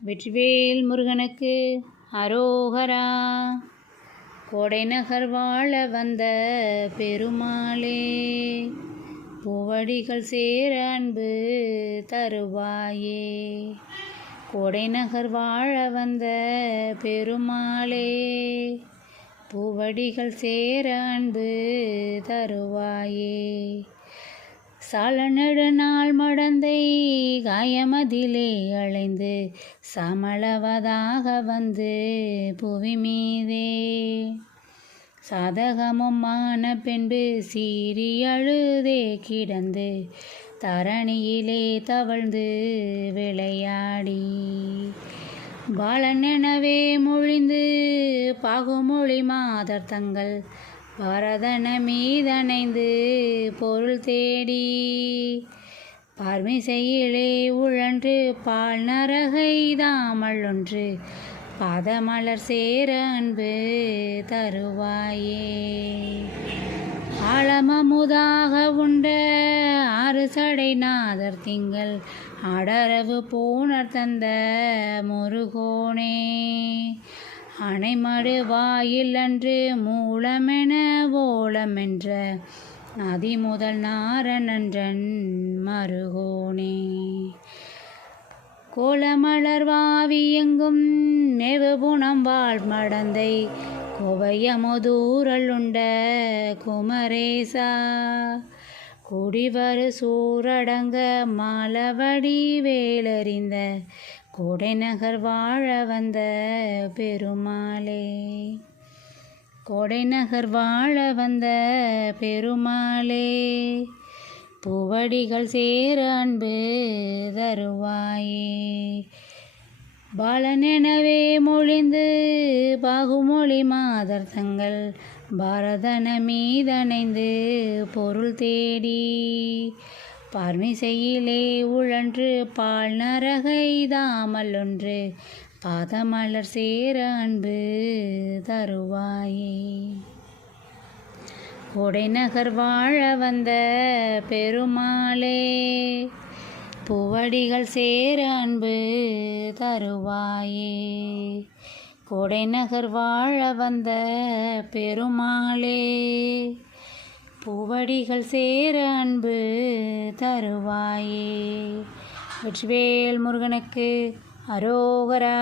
வெற்றிவேல் முருகனுக்கு அரோகரா. கோடைநகர் வாழ வந்த பெருமாளே, பூவடிகள் சேர அன்பு தருவாயே. கோடைநகர் வாழ வந்த பெருமாளே, பூவடிகள் சேர அன்பு தருவாயே. சால நெடுநாள் மடந்தை காயமதிலே அலைந்து சமளவதாக வந்து புவி மீதே சாதகமும் மான பின்பு சீறி அழுதே கிடந்து தரணியிலே தவழ்ந்து விளையாடி பாலன் எனவே மொழிந்து பாகுமொழி மாதர் தங்கள் பரதன மீதணைந்து பொருள் தேடி பார்மிசையிலே உழன்று பால் நரகை தாமல் ஒன்று பாதமலர் சேர அன்பு தருவாயே. ஆழமமுதாக உண்ட ஆறு சடை நாதர் திங்கள் அடரவு பூணர் தந்த முருகோனே, அணைமடு வாயில் அன்று மூலமென ஓலமென்ற அதிமுதல் நாரணன்றன் மருகோனே. கோலமலர் வாவி எங்கும் நெவுபுணம் வாழ் மடந்தை கோவையமுதூரல் உண்ட குமரேசா, குடிவரு சூரடங்க மாலவடி வேலறிந்த கோடைநகர் வாழ வந்த பெருமாளே. கோடைநகர் வாழ வந்த பெருமாளே, பூவடிகள் சேர அன்பு தருவாயே. பாலன் எனவே மொழிந்து பாகுமொழி மாதர் தங்கள் பாரதன மீதணைந்து பொருள் தேடி பார்மிசையிலே உழன்று பால் நரகை தாமல் ஒன்று பாதமலர் சேர அன்பு தருவாயே. கோடைநகர் வாழ வந்த பெருமாளே, பூவடிகள் சேர அன்பு தருவாயே. கோடைநகர் வாழ வந்த பெருமாளே, பூவடிகள் சேர அன்பு தருவாயே. வெற்றிவேல் முருகனுக்கு அரோகரா.